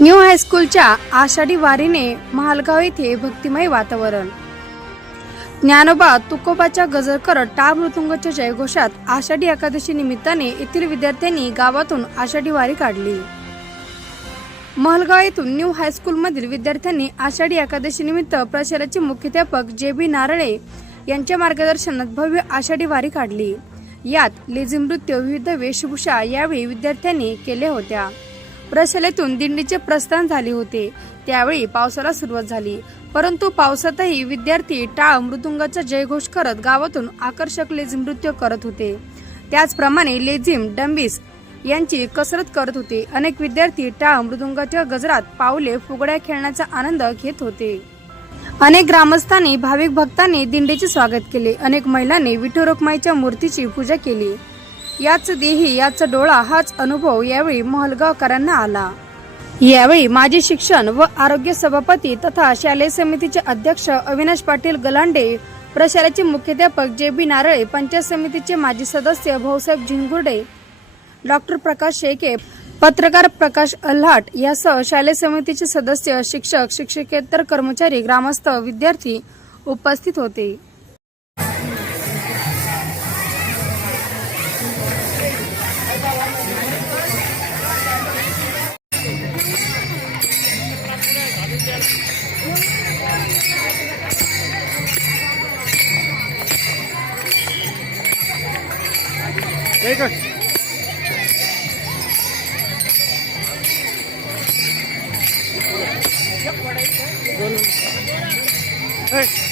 New हायस्कूलच्या आषाढी वारीने महालगाव येथे भक्तिमय वातावरण. ज्ञानोबा तुकोबाच्या गजर करत टाळ मृतुंगच्या जयघोषात आषाढी एकादशी निमित्ताने येथील विद्यार्थ्यांनी गावातून आषाढी वारी काढली. महलगाव येथून न्यू हायस्कूलमधील विद्यार्थ्यांनी आषाढी एकादशी निमित्त प्रचाराचे मुख्याध्यापक जे बी नारळे यांच्या मार्गदर्शनात भव्य आषाढी वारी काढली. यात लेझिम नृत्य विविध वेशभूषा यावेळी विद्यार्थ्यांनी केल्या होत्या. प्रशालेतून दिंडीचे प्रस्थान झाले होते. त्यावेळी पावसाला सुरुवात झाली. परंतु पावसातही विद्यार्थी टाळ मृदुंगाचा जयघोष करत गावातून आकर्षक लेझिम नृत्य करत होते. त्याचप्रमाणे लेझिम डंबिस यांची कसरत करत होते. अनेक विद्यार्थी टाळ मृदुंगाच्या गजरात पावले फुगड्या खेळण्याचा आनंद घेत होते. अनेक ग्रामस्थांनी भाविक भक्तांनी दिंडीचे स्वागत केले. अनेक महिलांनी विठू रुक्माईच्या मूर्तीची पूजा केली. याच देही याच डोळा हाच अनुभव यावेळी महलगावकरांना आला. यावेळी माजी शिक्षण व आरोग्य सभापती तथा शालेय समितीचे अध्यक्ष अविनाश पाटील गलांडे प्रशालेचे मुख्याध्यापक जे बी नारळे पंचायत समितीचे माजी सदस्य भाऊसाहेब झिंगुर्डे डॉक्टर प्रकाश शेके पत्रकार प्रकाश अल्हाट यासह शालेय समितीचे सदस्य शिक्षक शिक्षकेतर कर्मचारी ग्रामस्थ विद्यार्थी उपस्थित होते. एकच Hey!